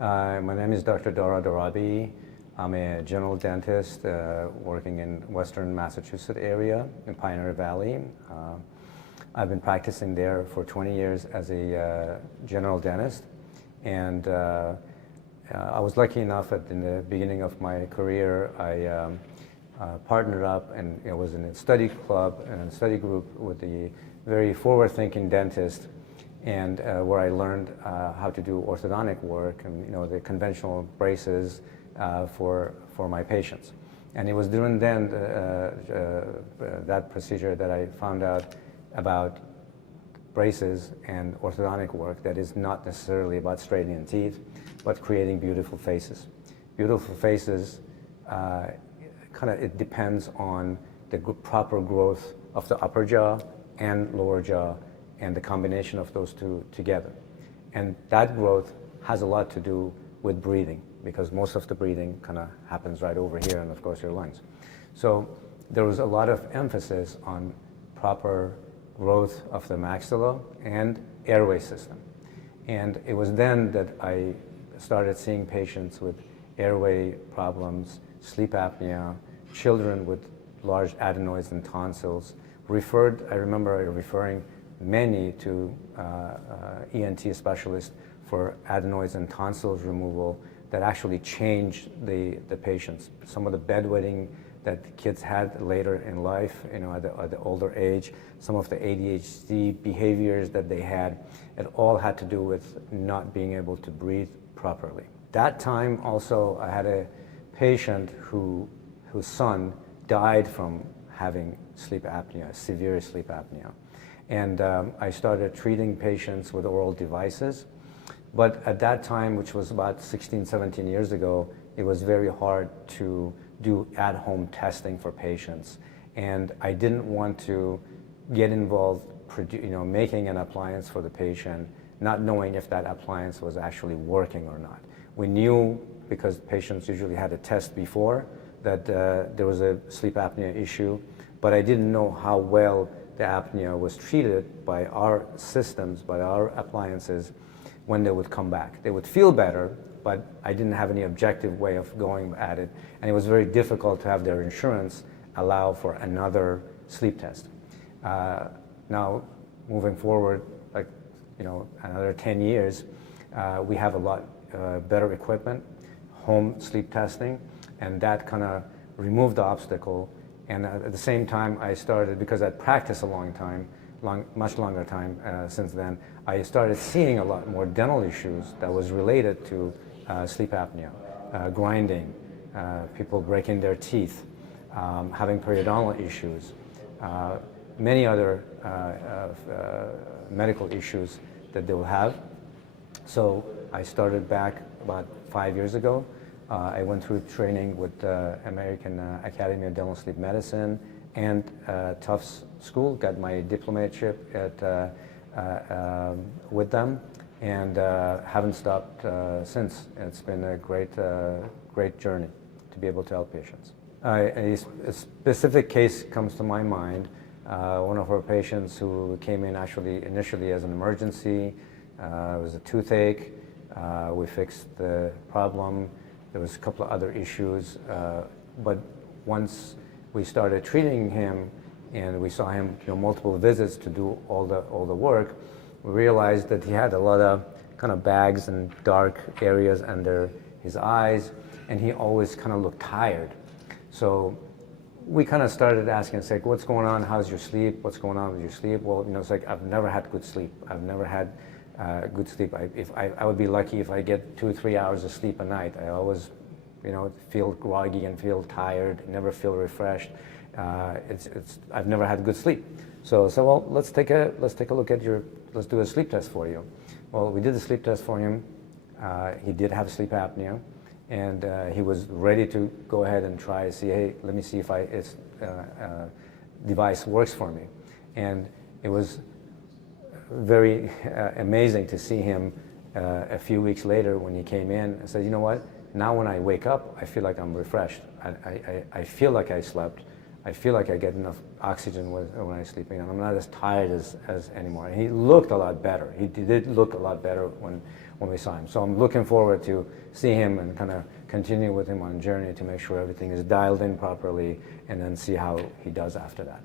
My name is Dr. Dara Darabi. I'm a general dentist working in Western Massachusetts area in Pioneer Valley. I've been practicing there for 20 years as a general dentist, and I was lucky enough that in the beginning of my career I partnered up and was in a study club and a study group with the very forward-thinking dentist, and where I learned how to do orthodontic work and the conventional braces for my patients. And it was during then that procedure that I found out about braces and orthodontic work that is not necessarily about straightening teeth, but creating beautiful faces. Beautiful faces, it depends on the proper growth of the upper jaw and lower jaw, and the combination of those two together. And that growth has a lot to do with breathing, because most of the breathing happens right over here and of course your lungs. So there was a lot of emphasis on proper growth of the maxilla and airway system. And it was then that I started seeing patients with airway problems, sleep apnea, children with large adenoids and tonsils. I remember referring many to ENT specialists for adenoids and tonsils removal that actually changed the patients. Some of the bedwetting that kids had later in life, at the older age, some of the ADHD behaviors that they had, it all had to do with not being able to breathe properly. That time also I had a patient whose son died from having sleep apnea, severe sleep apnea. And I started treating patients with oral devices. But at that time, which was about 16, 17 years ago, it was very hard to do at-home testing for patients. And I didn't want to get involved making an appliance for the patient, not knowing if that appliance was actually working or not. We knew, because patients usually had a test before, that there was a sleep apnea issue, but I didn't know how well the apnea was treated by our systems, by our appliances, when they would come back. They would feel better, but I didn't have any objective way of going at it, and it was very difficult to have their insurance allow for another sleep test. Now, moving forward, another 10 years, we have a lot better equipment, home sleep testing, and that removed the obstacle. And at the same time, I started, because I practiced a much longer time since then, I started seeing a lot more dental issues that was related to sleep apnea, grinding, people breaking their teeth, having periodontal issues, many other medical issues that they will have. So I started back about 5 years ago. I went through training with American Academy of General Sleep Medicine and Tufts School, got my Diplomate with them, and haven't stopped since. It's been a great journey to be able to help patients. A specific case comes to my mind. One of our patients who came in initially as an emergency, it was a toothache. We fixed the problem. There was a couple of other issues, but once we started treating him and we saw him multiple visits to do all the work, we realized that he had a lot of bags and dark areas under his eyes, and he always looked tired. So we started asking, what's going on? How's your sleep? What's going on with your sleep? Well, it's like, I've never had good sleep. I've never had good sleep. I would be lucky if I get 2 or 3 hours of sleep a night. I always, feel groggy and feel tired. Never feel refreshed. I've never had good sleep. So well, let's take a look at let's do a sleep test for you. Well, we did the sleep test for him. He did have sleep apnea, and he was ready to go ahead and try to see, hey, let me see if this device works for me. And it was very amazing to see him a few weeks later when he came in and said, you know what, now when I wake up, I feel like I'm refreshed. I feel like I slept. I feel like I get enough oxygen when I'm sleeping, and I'm not as tired as anymore. And he looked a lot better. He did look a lot better when we saw him. So I'm looking forward to see him and kind of continue with him on journey to make sure everything is dialed in properly, and then see how he does after that.